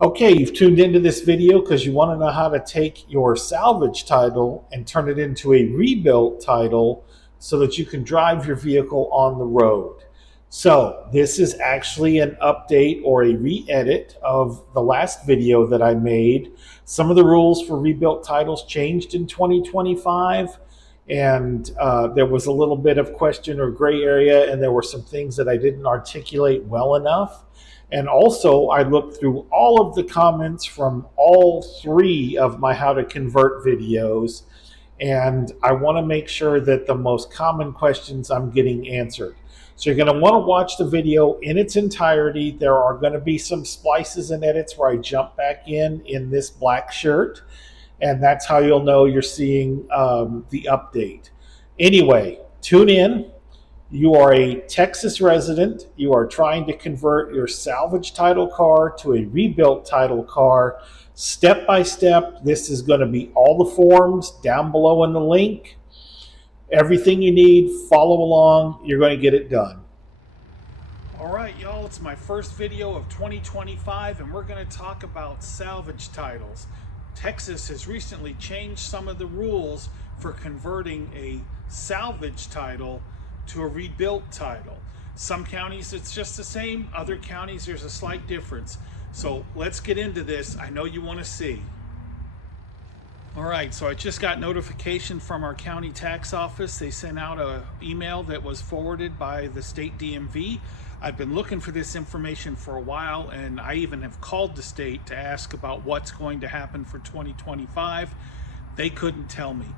Okay, you've tuned into this video because you want to know how to take your salvage title and turn it into a rebuilt title so that you can drive your vehicle on the road. So this is actually an update or a re-edit of the last video that I made. Some of the rules for rebuilt titles changed in 2025, and there was a little bit of question or gray area, and there were some things that I didn't articulate well enough. And also, I looked through all of the comments from all three of my How to Convert videos, and I want to make sure that the most common questions I'm getting answered. So you're going to want to watch the video in its entirety. There are going to be some splices and edits where I jump back in this black shirt, and that's how you'll know you're seeing the update. Anyway, tune in. You are a Texas resident. You are trying to convert your salvage title car to a rebuilt title car. Step by step, this is going to be all the forms down below in the link. Everything you need, follow along. You're going to get it done. All right, y'all, it's my first video of 2025, and we're going to talk about salvage titles. Texas has recently changed some of the rules for converting a salvage title to a rebuilt title. Some counties it's just the same, other counties there's a slight difference. So let's get into this. I know you want to see. All right, so I just got notification from our county tax office. They sent out an email that was forwarded by the state DMV. I've been looking for this information for a while, and I even have called the state to ask about what's going to happen for 2025. They couldn't tell me.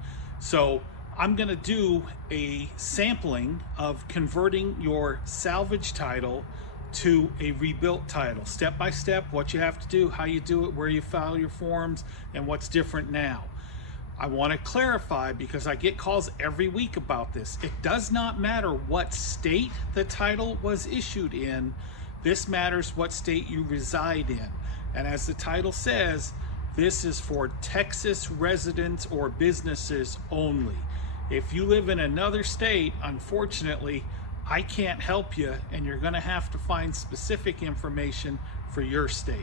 So I'm going to do a sampling of converting your salvage title to a rebuilt title, step by step, what you have to do, how you do it, where you file your forms, and what's different now. I want to clarify, because I get calls every week about this. It does not matter what state the title was issued in. This matters what state you reside in. And as the title says, this is for Texas residents or businesses only. If you live in another state, unfortunately, I can't help you, and you're going to have to find specific information for your state.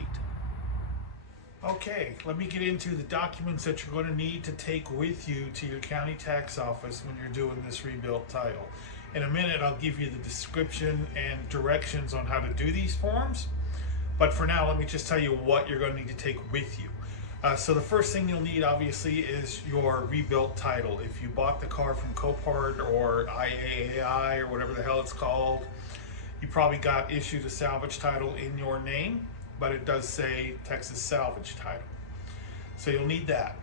Okay, let me get into the documents that you're going to need to take with you to your county tax office when you're doing this rebuilt title. In a minute, I'll give you the description and directions on how to do these forms. But for now, let me just tell you what you're going to need to take with you. So the first thing you'll need, obviously, is your rebuilt title. If you bought the car from Copart or IAAI or whatever the hell it's called, you probably got issued a salvage title in your name, but it does say Texas salvage title. So you'll need that.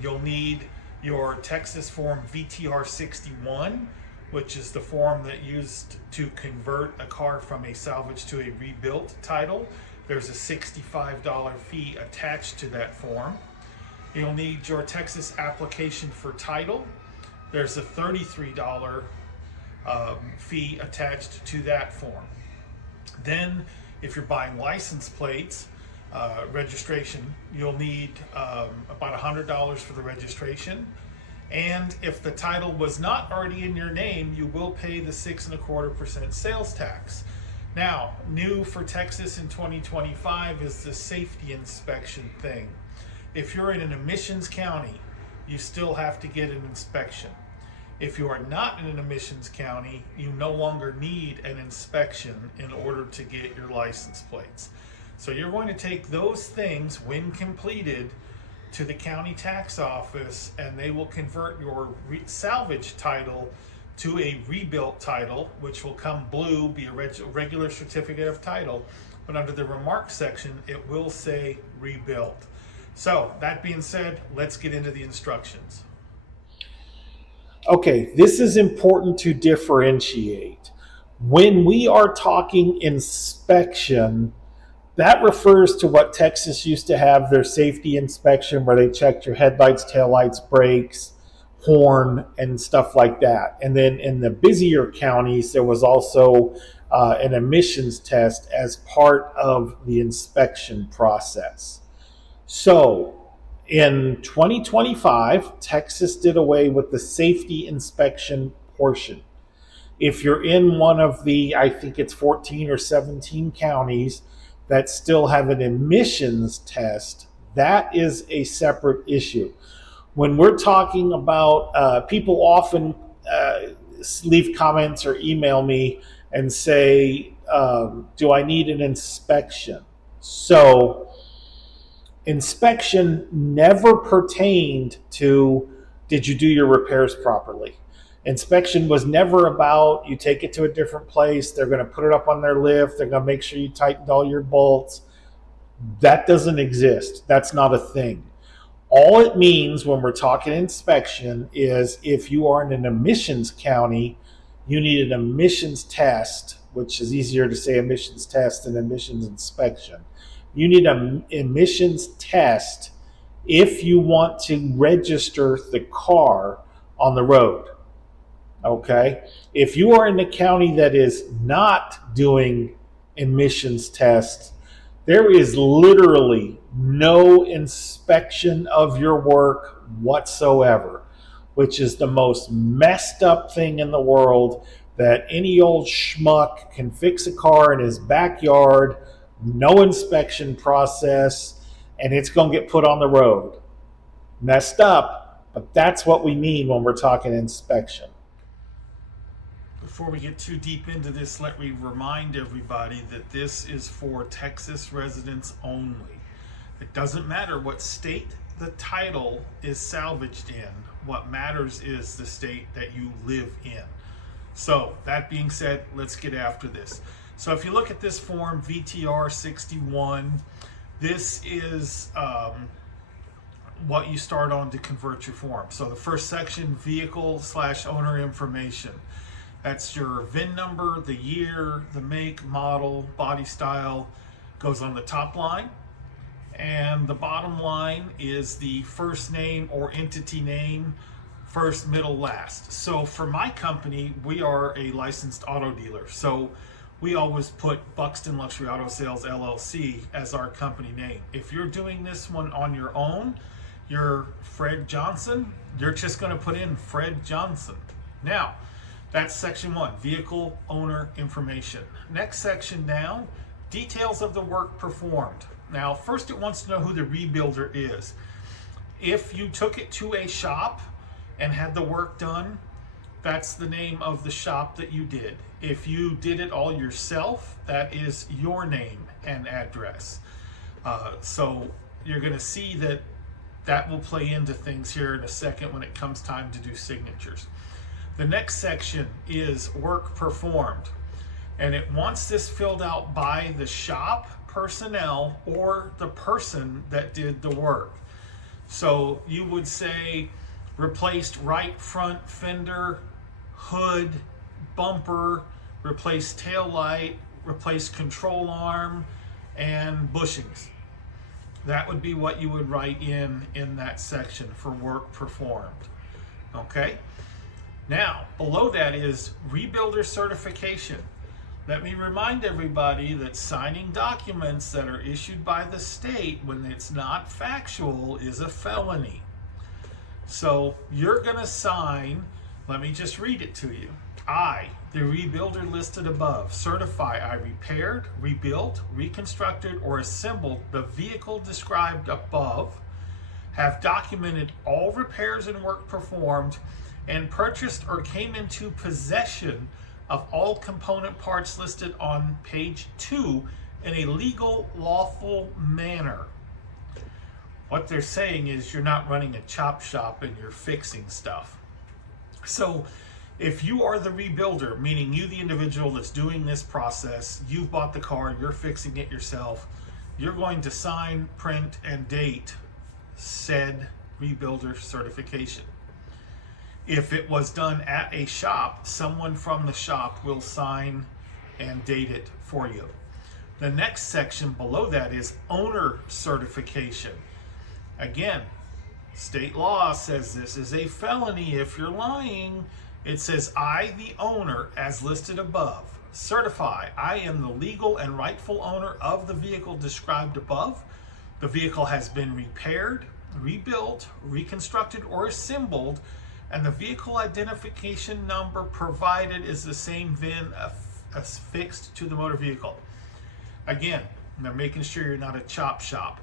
You'll need your Texas form VTR 61, which is the form that used to convert a car from a salvage to a rebuilt title. There's a $65 fee attached to that form. You'll need your Texas application for title. There's a $33 fee attached to that form. Then, if you're buying license plates, registration, you'll need about $100 for the registration. And if the title was not already in your name, you will pay the 6.25% sales tax. Now, new for Texas in 2025 is the safety inspection thing. If you're in an emissions county, you still have to get an inspection. If you are not in an emissions county, you no longer need an inspection in order to get your license plates. So you're going to take those things, when completed, to the county tax office, and they will convert your salvage title to a rebuilt title, which will come blue, be a regular certificate of title, but under the remarks section, it will say rebuilt. So that being said, let's get into the instructions. Okay, this is important to differentiate. When we are talking inspection, that refers to what Texas used to have, their safety inspection, where they checked your headlights, taillights, brakes, horn, and stuff like that. And then in the busier counties, there was also an emissions test as part of the inspection process. So in 2025, Texas did away with the safety inspection portion. If you're in one of the, I think it's 14 or 17 counties that still have an emissions test, that is a separate issue. When we're talking about, people often leave comments or email me and say, do I need an inspection? So inspection never pertained to, did you do your repairs properly? Inspection was never about, you take it to a different place, they're going to put it up on their lift, they're going to make sure you tightened all your bolts. That doesn't exist. That's not a thing. All it means when we're talking inspection is if you are in an emissions county, you need an emissions test, which is easier to say emissions test than emissions inspection. You need an emissions test if you want to register the car on the road. Okay? If you are in a county that is not doing emissions tests, there is literally no inspection of your work whatsoever, which is the most messed up thing in the world, that any old schmuck can fix a car in his backyard, no inspection process, and it's going to get put on the road. Messed up, but that's what we mean when we're talking inspection. Before we get too deep into this, let me remind everybody that this is for Texas residents only. It doesn't matter what state the title is salvaged in. What matters is the state that you live in. So that being said, let's get after this. So if you look at this form, VTR 61, this is what you start on to convert your form. So the first section, vehicle/owner information. That's your VIN number, the year, the make, model, body style, goes on the top line. And the bottom line is the first name or entity name, first, middle, last. So for my company, we are a licensed auto dealer. So we always put Buxton Luxury Auto Sales LLC as our company name. If you're doing this one on your own, you're Fred Johnson, you're just going to put in Fred Johnson. Now, that's section 1, vehicle owner information. Next section now, details of the work performed. Now, first it wants to know who the rebuilder is. If you took it to a shop and had the work done, that's the name of the shop that you did. If you did it all yourself, that is your name and address. So you're going to see that that will play into things here in a second when it comes time to do signatures. The next section is work performed, and it wants this filled out by the shop personnel or the person that did the work. So you would say replaced right front fender, hood, bumper, replaced tail light, replaced control arm, and bushings. That would be what you would write in that section for work performed. Okay? Now, below that is rebuilder certification. Let me remind everybody that signing documents that are issued by the state when it's not factual is a felony. So you're going to sign, let me just read it to you. I, the rebuilder listed above, certify I repaired, rebuilt, reconstructed, or assembled the vehicle described above, have documented all repairs and work performed, and purchased or came into possession of all component parts listed on page 2 in a legal, lawful manner. What they're saying is you're not running a chop shop and you're fixing stuff. So if you are the rebuilder, meaning you, the individual that's doing this process, you've bought the car, you're fixing it yourself, you're going to sign, print, and date said rebuilder certification. If it was done at a shop, someone from the shop will sign and date it for you. The next section below that is owner certification. Again, state law says this is a felony if you're lying. It says, I, the owner, as listed above, certify I am the legal and rightful owner of the vehicle described above. The vehicle has been repaired, rebuilt, reconstructed, or assembled, and the vehicle identification number provided is the same VIN affixed to the motor vehicle. Again, Now, making sure you're not a chop shop.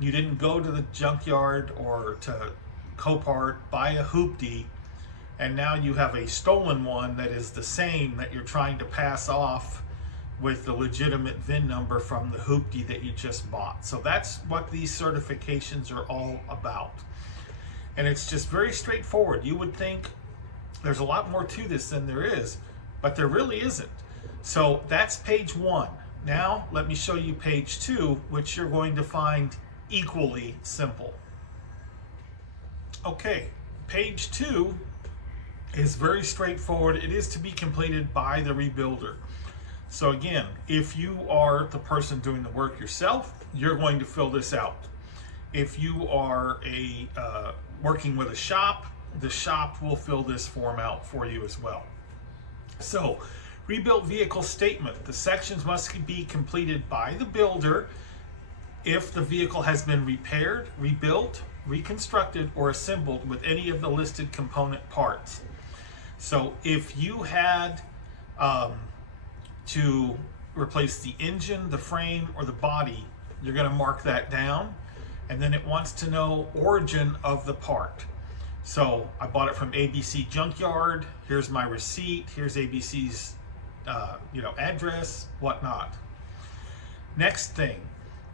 You didn't go to the junkyard or to Copart, buy a hoopty, and now you have a stolen one that is the same that you're trying to pass off with the legitimate VIN number from the hoopty that you just bought. So that's what these certifications are all about. And it's just very straightforward. You would think there's a lot more to this than there is, but there really isn't. So that's page 1. Now let me show you page 2, which you're going to find equally simple. Okay, page 2 is very straightforward. It is to be completed by the rebuilder. So again, if you are the person doing the work yourself, you're going to fill this out. If you are working with a shop, the shop will fill this form out for you as well. So, rebuilt vehicle statement. The sections must be completed by the builder if the vehicle has been repaired, rebuilt, reconstructed, or assembled with any of the listed component parts. So if you had to replace the engine, the frame, or the body, you're going to mark that down. And then it wants to know origin of the part. So I bought it from ABC Junkyard. Here's my receipt. Here's ABC's address, whatnot. Next thing,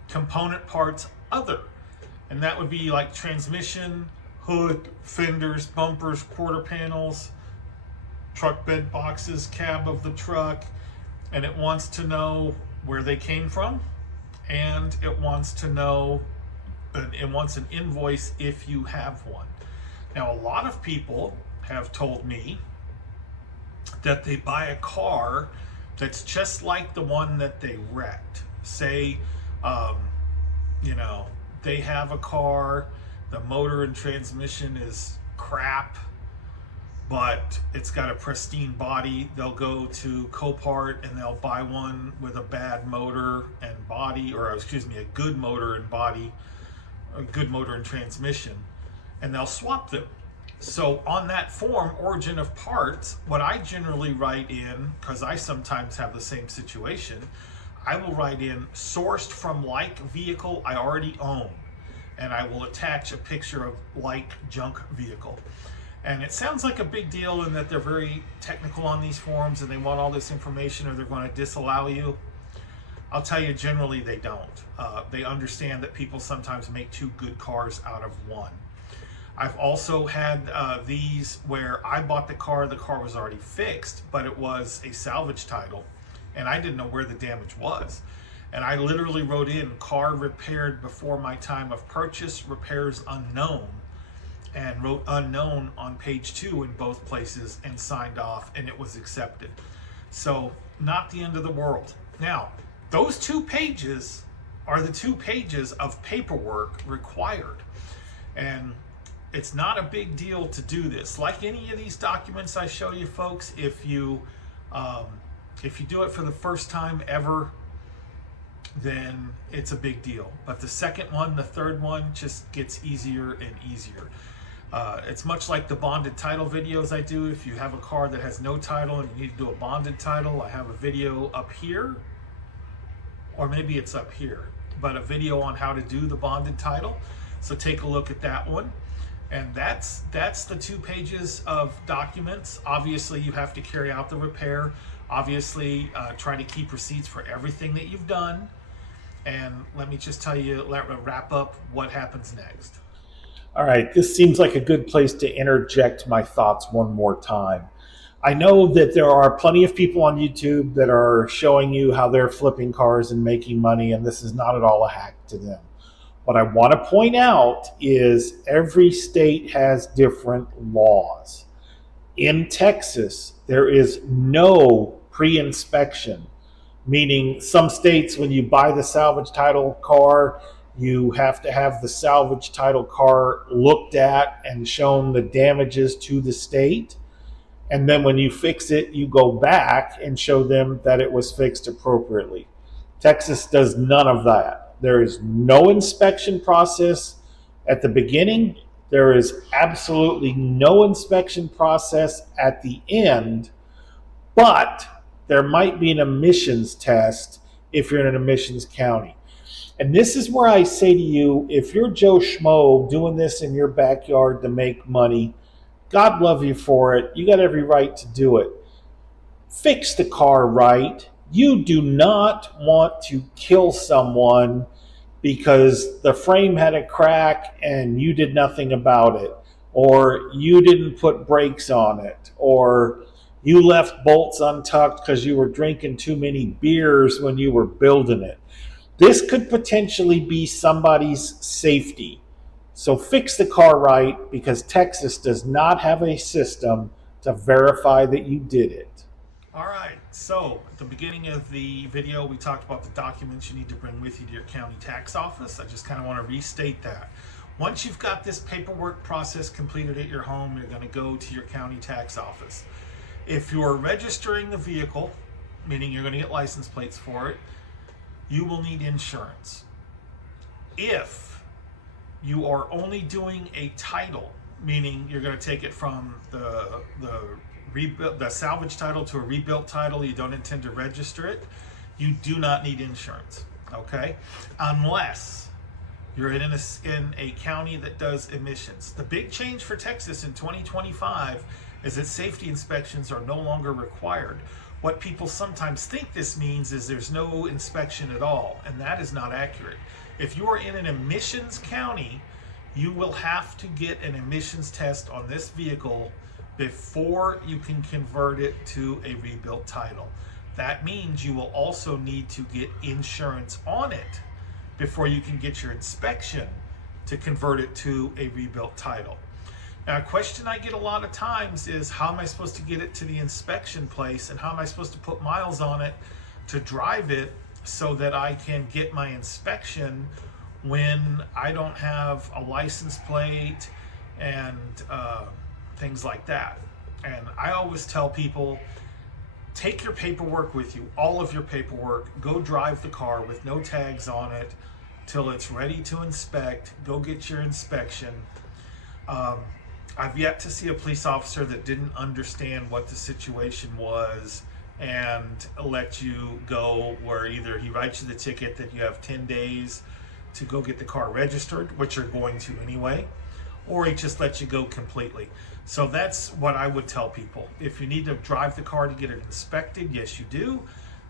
component parts other. And that would be like transmission, hood, fenders, bumpers, quarter panels, truck bed boxes, cab of the truck. And it wants to know where they came from. And it wants to know, it wants an invoice if you have one. Now, a lot of people have told me that they buy a car that's just like the one that they wrecked. Say, they have a car, the motor and transmission is crap, but it's got a pristine body. They'll go to Copart and they'll buy one with a bad motor and body, or excuse me, a good motor and body, a good motor and transmission, and they'll swap them. So on that form, origin of parts, what I generally write in, because I sometimes have the same situation, I will write in sourced from like vehicle I already own, and I will attach a picture of like junk vehicle. And it sounds like a big deal in that they're very technical on these forms and they want all this information or they're going to disallow you. I'll tell you, generally they don't. They understand that people sometimes make two good cars out of one. I've also had these where I bought the car was already fixed, but it was a salvage title and I didn't know where the damage was. And I literally wrote in car repaired before my time of purchase, repairs unknown, and wrote unknown on page 2 in both places and signed off, and it was accepted. So not the end of the world. Now, those 2 pages are the 2 pages of paperwork required. And it's not a big deal to do this. Like any of these documents I show you folks, if you do it for the first time ever, then it's a big deal. But the second one, the third one, just gets easier and easier. It's much like the bonded title videos I do. If you have a car that has no title and you need to do a bonded title, I have a video up here, or maybe it's up here, but a video on how to do the bonded title. So take a look at that one. And that's the 2 pages of documents. Obviously, you have to carry out the repair. Obviously, try to keep receipts for everything that you've done. And let me just tell you, wrap up what happens next. All right, this seems like a good place to interject my thoughts one more time. I know that there are plenty of people on YouTube that are showing you how they're flipping cars and making money, and this is not at all a hack to them. What I want to point out is every state has different laws. In Texas, there is no pre-inspection, meaning some states, when you buy the salvage title car, you have to have the salvage title car looked at and shown the damages to the state. And then when you fix it, you go back and show them that it was fixed appropriately. Texas does none of that. There is no inspection process at the beginning. There is absolutely no inspection process at the end, but there might be an emissions test if you're in an emissions county. And this is where I say to you, if you're Joe Schmo doing this in your backyard to make money, God love you for it. You got every right to do it. Fix the car right. You do not want to kill someone because the frame had a crack and you did nothing about it, or you didn't put brakes on it, or you left bolts untucked because you were drinking too many beers when you were building it. This could potentially be somebody's safety. So fix the car right, because Texas does not have a system to verify that you did it. All right, so at the beginning of the video, we talked about the documents you need to bring with you to your county tax office. I just kind of want to restate that. Once you've got this paperwork process completed at your home, you're going to go to your county tax office. If you're registering the vehicle, meaning you're going to get license plates for it, you will need insurance. If you are only doing a title, meaning you're going to take it from the salvage title to a rebuilt title, you don't intend to register it, you do not need insurance, okay? Unless you're in a county that does emissions. The big change for Texas in 2025 is that safety inspections are no longer required. What people sometimes think this means is there's no inspection at all, and that is not accurate. If you are in an emissions county, you will have to get an emissions test on this vehicle before you can convert it to a rebuilt title. That means you will also need to get insurance on it before you can get your inspection to convert it to a rebuilt title. Now, a question I get a lot of times is, how am I supposed to get it to the inspection place, and how am I supposed to put miles on it to drive it so that I can get my inspection when I don't have a license plate and things like that? And I always tell people, take your paperwork with you, all of your paperwork, go drive the car with no tags on it till it's ready to inspect, go get your inspection. I've yet to see a police officer that didn't understand what the situation was and let you go, where either he writes you the ticket that you have 10 days to go get the car registered, which you're going to anyway, or he just lets you go completely. So that's what I would tell people. If you need to drive the car to get it inspected, yes, you do.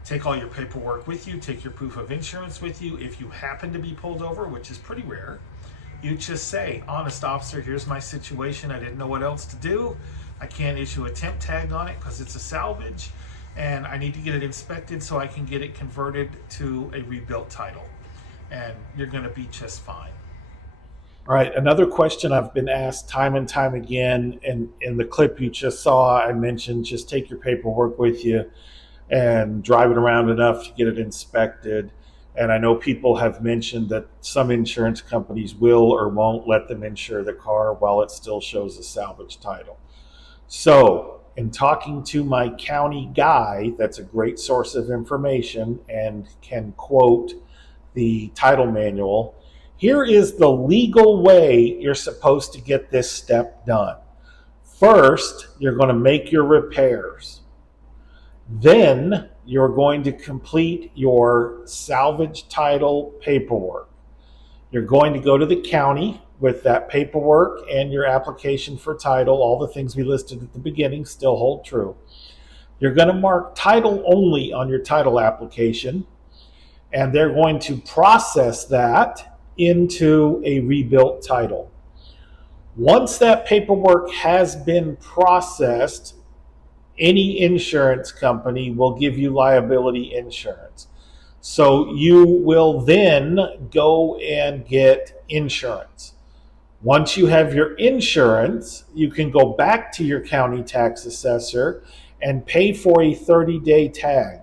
Take all your paperwork with you, take your proof of insurance with you. If you happen to be pulled over, which is pretty rare, you just say, honest officer, here's my situation. I didn't know what else to do. I can't issue a temp tag on it because it's a salvage, and I need to get it inspected so I can get it converted to a rebuilt title. And you're going to be just fine. All right, another question I've been asked time and time again, and in the clip you just saw, I mentioned just take your paperwork with you and drive it around enough to get it inspected. And I know people have mentioned that some insurance companies will or won't let them insure the car while it still shows a salvage title. So, in talking to my county guy, that's a great source of information and can quote the title manual, here is the legal way you're supposed to get this step done. First, you're going to make your repairs. Then you're going to complete your salvage title paperwork. You're going to go to the county with that paperwork and your application for title. All the things we listed at the beginning still hold true. You're going to mark title only on your title application, and they're going to process that into a rebuilt title. Once that paperwork has been processed, any insurance company will give you liability insurance. So you will then go and get insurance. Once you have your insurance, you can go back to your county tax assessor and pay for a 30-day tag.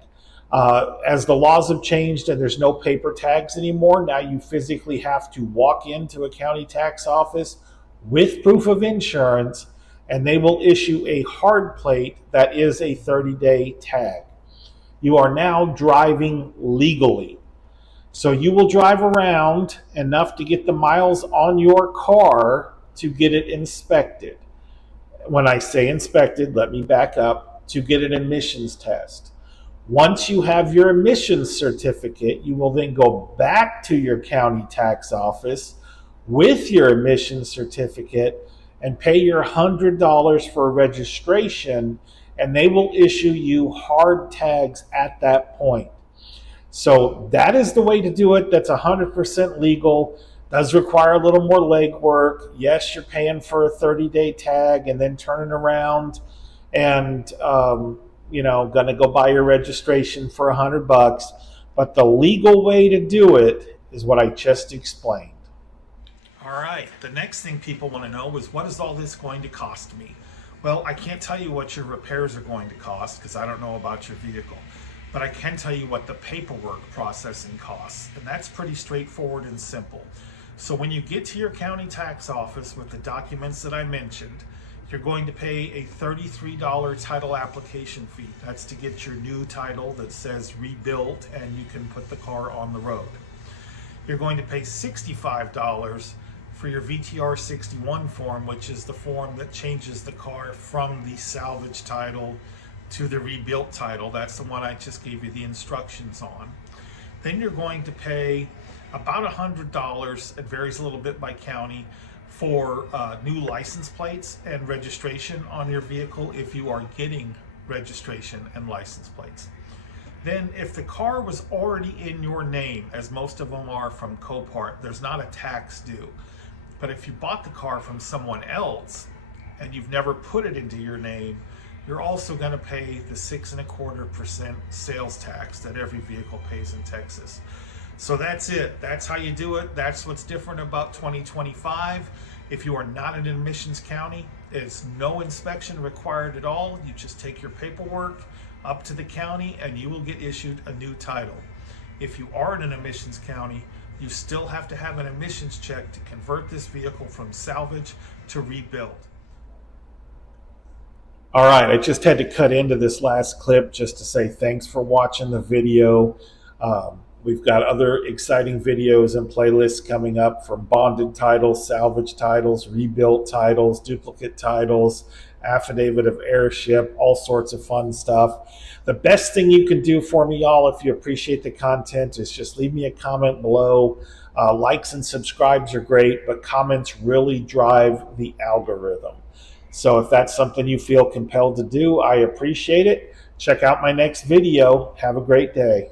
As the laws have changed and there's no paper tags anymore, now you physically have to walk into a county tax office with proof of insurance, and they will issue a hard plate that is a 30-day tag. You are now driving legally. So you will drive around enough to get the miles on your car to get it inspected. When I say inspected, let me back up, to get an emissions test. Once you have your emissions certificate, you will then go back to your county tax office with your emissions certificate and pay your $100 for a registration, and they will issue you hard tags at that point. So that is the way to do it. That's 100% legal. Does require a little more legwork. Yes, you're paying for a 30-day tag and then turning around and going to go buy your registration for $100. But the legal way to do it is what I just explained. All right. The next thing people want to know is, what is all this going to cost me? Well, I can't tell you what your repairs are going to cost because I don't know about your vehicle. But I can tell you what the paperwork processing costs, and that's pretty straightforward and simple. So when you get to your county tax office with the documents that I mentioned, you're going to pay a $33 title application fee. That's to get your new title that says rebuilt and you can put the car on the road. You're going to pay $65 for your VTR 61 form, which is the form that changes the car from the salvage title to the rebuilt title. That's the one I just gave you the instructions on. Then you're going to pay about $100, it varies a little bit by county, for new license plates and registration on your vehicle if you are getting registration and license plates. Then if the car was already in your name, as most of them are from Copart, there's not a tax due. But if you bought the car from someone else and you've never put it into your name, you're also going to pay the 6.25% sales tax that every vehicle pays in Texas. So that's it. That's how you do it. That's what's different about 2025. If you are not in an emissions county, there's no inspection required at all. You just take your paperwork up to the county and you will get issued a new title. If you are in an emissions county, you still have to have an emissions check to convert this vehicle from salvage to rebuild. All right, I just had to cut into this last clip just to say thanks for watching the video. We've got other exciting videos and playlists coming up from bonded titles, salvage titles, rebuilt titles, duplicate titles, affidavit of heirship, all sorts of fun stuff. The best thing you can do for me, y'all, if you appreciate the content, is just leave me a comment below. Likes and subscribes are great, but comments really drive the algorithm. So if that's something you feel compelled to do, I appreciate it. Check out my next video. Have a great day.